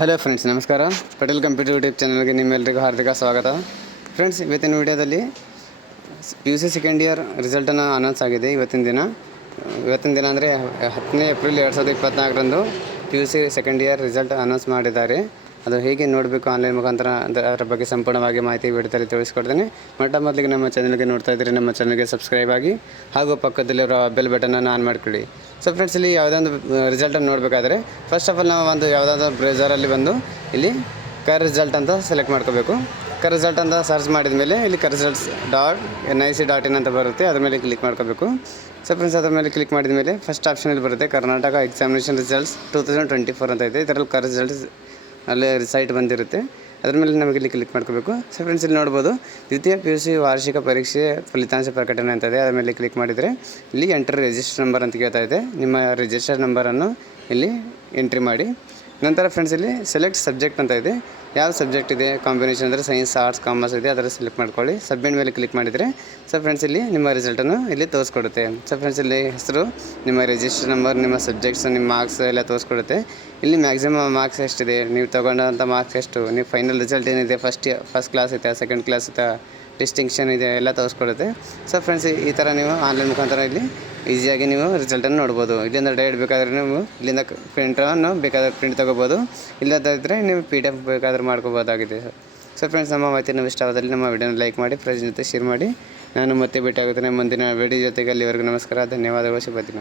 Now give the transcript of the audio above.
Hello friends, ನಮಸ್ಕಾರ. Patel computer YouTube ಚಾನಲ್ಗೆ ನಿಮ್ಮೆಲ್ಲರಿಗೂ ಹಾರ್ದಿಕ ಸ್ವಾಗತ. ಫ್ರೆಂಡ್ಸ್, ಇವತ್ತಿನ ವಿಡಿಯೋದಲ್ಲಿ PUC ಸೆಕೆಂಡ್ ಇಯರ್ ರಿಸಲ್ಟನ್ನು ಅನೌನ್ಸ್ ಆಗಿದೆ. ಇವತ್ತಿನ ದಿನ ಅಂದರೆ 10ನೇ ಏಪ್ರಿಲ್ 2024ರಂದು PUC second year result announce ಮಾಡಿದ್ದಾರೆ. ಅದು ಹೇಗೆ ನೋಡಬೇಕು ಆನ್ಲೈನ್ ಮುಖಾಂತರ ಅದರ ಬಗ್ಗೆ ಸಂಪೂರ್ಣವಾಗಿ ಮಾಹಿತಿ ವಿಡಿಯೋದಲ್ಲಿ ತಿಳಿಸ್ಕೊಡ್ತೇನೆ. ಮೊದಲಿಗೆ ನಮ್ಮ ಚಾನಲ್ಗೆ ನೋಡ್ತಾ ಇದ್ದರೆ ನಮ್ಮ ಚಾನಲ್ಗೆ ಸಬ್ಸ್ಕ್ರೈಬ್ ಆಗಿ ಹಾಗೂ ಪಕ್ಕದಲ್ಲಿರೋ ಬೆಲ್ ಬಟನನ್ನು ಆನ್ ಮಾಡಿಕೊಳ್ಳಿ. ಸೊ ಫ್ರೆಂಡ್ಸ್, ಇಲ್ಲಿ ಯಾವುದೇ ಒಂದು ರಿಸಲ್ಟನ್ನು ನೋಡಬೇಕಾದ್ರೆ ಫಸ್ಟ್ ಆಫ್ ಆಲ್ ನಾವು ಯಾವುದಾದ್ರೂ ಬ್ರೌಸರಲ್ಲಿ ಬಂದು ಇಲ್ಲಿ ರಿಸಲ್ಟ್ ಅಂತ ಸೆಲೆಕ್ಟ್ ಮಾಡ್ಕೋಬೇಕು. ರಿಸಲ್ಟ್ ಅಂತ ಸರ್ಚ್ ಮಾಡಿದ ಮೇಲೆ ಇಲ್ಲಿ ರಿಸಲ್ಟ್ಸ್.nic.in ಅಂತ ಬರುತ್ತೆ. ಅದ್ರ ಮೇಲೆ ಕ್ಲಿಕ್ ಮಾಡ್ಕೋಬೇಕು. ಸೊ ಫ್ರೆಂಡ್ಸ್, ಅದ್ರ ಮೇಲೆ ಕ್ಲಿಕ್ ಮಾಡಿದ ಮೇಲೆ ಫಸ್ಟ್ ಆಪ್ಷನಲ್ಲಿ ಬರುತ್ತೆ ಕರ್ನಾಟಕ ಎಕ್ಸಾಮಿನೇಷನ್ ರಿಸಲ್ಟ್ಸ್ 2024 ಅಂತ ಇದೆ. ಇದರಲ್ಲಿ ರಿಸಲ್ಟ್ಸ್ ಅಲ್ಲೇ ಸೈಟ್ ಬಂದಿರುತ್ತೆ. ಅದ್ರ ಮೇಲೆ ನಮಗೆ ಇಲ್ಲಿ ಕ್ಲಿಕ್ ಮಾಡ್ಕೋಬೇಕು. ಸೊ ಫ್ರೆಂಡ್ಸ್, ಇಲ್ಲಿ ನೋಡ್ಬೋದು ದ್ವಿತೀಯ PUC ವಾರ್ಷಿಕ ಪರೀಕ್ಷೆ ಫಲಿತಾಂಶ ಪ್ರಕಟಣೆ ಅಂತ ಇದೆ. ಅದ್ರ ಮೇಲೆ ಕ್ಲಿಕ್ ಮಾಡಿದರೆ ಇಲ್ಲಿ ಎಂಟರ್ ರಿಜಿಸ್ಟರ್ ನಂಬರ್ ಅಂತ ಕೇಳ್ತಾ ಇದೆ. ನಿಮ್ಮ ರಿಜಿಸ್ಟರ್ ನಂಬರನ್ನು ಇಲ್ಲಿ ಎಂಟ್ರಿ ಮಾಡಿ. ನಂತರ ಫ್ರೆಂಡ್ಸ್, ಇಲ್ಲಿ ಸೆಲೆಕ್ಟ್ ಸಬ್ಜೆಕ್ಟ್ ಅಂತ ಇದೆ. ಯಾವ ಸಬ್ಜೆಕ್ಟ್ ಇದೆ ಕಾಂಬಿನೇಷನ್ ಅಂದರೆ ಸೈನ್ಸ್, ಆರ್ಟ್ಸ್, ಕಾಮರ್ಸ್ ಇದೆ, ಅದರ ಸೆಲೆಕ್ಟ್ ಮಾಡ್ಕೊಳ್ಳಿ. ಸಬ್ಮಿಟ್ ಮೇಲೆ ಕ್ಲಿಕ್ ಮಾಡಿದರೆ ಸೊ ಫ್ರೆಂಡ್ಸ್, ಇಲ್ಲಿ ನಿಮ್ಮ ರಿಸಲ್ಟನ್ನು ಇಲ್ಲಿ ತೋರಿಸ್ಕೊಡುತ್ತೆ. ಸೊ ಫ್ರೆಂಡ್ಸ್, ಇಲ್ಲಿ ಹೆಸರು, ನಿಮ್ಮ ರಿಜಿಸ್ಟರ್ ನಂಬರ್, ನಿಮ್ಮ ಸಬ್ಜೆಕ್ಟ್ಸ್, ನಿಮ್ಮ ಮಾರ್ಕ್ಸ್ ಎಲ್ಲ ತೋರಿಸ್ಕೊಡುತ್ತೆ. ಇಲ್ಲಿ ಮ್ಯಾಕ್ಸಿಮಮ್ ಮಾರ್ಕ್ಸ್ ಎಷ್ಟಿದೆ, ನೀವು ತೊಗೊಂಡಂಥ ಮಾರ್ಕ್ಸ್ ಎಷ್ಟು, ನೀವು ಫೈನಲ್ ರಿಸಲ್ಟ್ ಏನಿದೆ, ಫಸ್ಟ್ ಕ್ಲಾಸ್ ಐತೆ, ಸೆಕೆಂಡ್ ಕ್ಲಾಸ್ ಐತೆ, ಡಿಸ್ಟಿಂಕ್ಷನ್ ಇದೆ, ಎಲ್ಲ ತೋರಿಸ್ಕೊಡುತ್ತೆ. ಸೊ ಫ್ರೆಂಡ್ಸ್, ಈ ಥರ ನೀವು ಆನ್ಲೈನ್ ಮುಖಾಂತರ ಇಲ್ಲಿ ಈಸಿಯಾಗಿ ನೀವು ರಿಸಲ್ಟನ್ನು ನೋಡ್ಬೋದು. ಇಲ್ಲಿಂದ ಡೈರೆಕ್ಟ್ ಬೇಕಾದರೆ ನೀವು ಇಲ್ಲಿಂದ ಪ್ರಿಂಟನ್ನು ಬೇಕಾದರೆ ಪ್ರಿಂಟ್ ತೊಗೋಬೋದು. ಇಲ್ಲದಿದ್ದರೆ ನೀವು PDF ಬೇಕಾದ್ರೆ ಮಾಡ್ಕೋಬೋದಾಗಿದೆ. ಸೊ ಫ್ರೆಂಡ್ಸ್, ನಮ್ಮ ಮಾಹಿತಿ ನೀವು ಇಷ್ಟವಾದಲ್ಲಿ ನಮ್ಮ ವಿಡಿಯೋನ ಲೈಕ್ ಮಾಡಿ, ಫ್ರೆಂಡ್ಸ್ ಜೊತೆ ಶೇರ್ ಮಾಡಿ. ನಾನು ಮತ್ತೆ ಭೇಟಿ ಆಗುತ್ತೇನೆ ಮುಂದಿನ ವಿಡಿಯೋ ಜೊತೆಗೆ. ಅಲ್ಲಿವರೆಗೂ ನಮಸ್ಕಾರ, ಧನ್ಯವಾದಗಳು, ಶುಭ ದಿನ.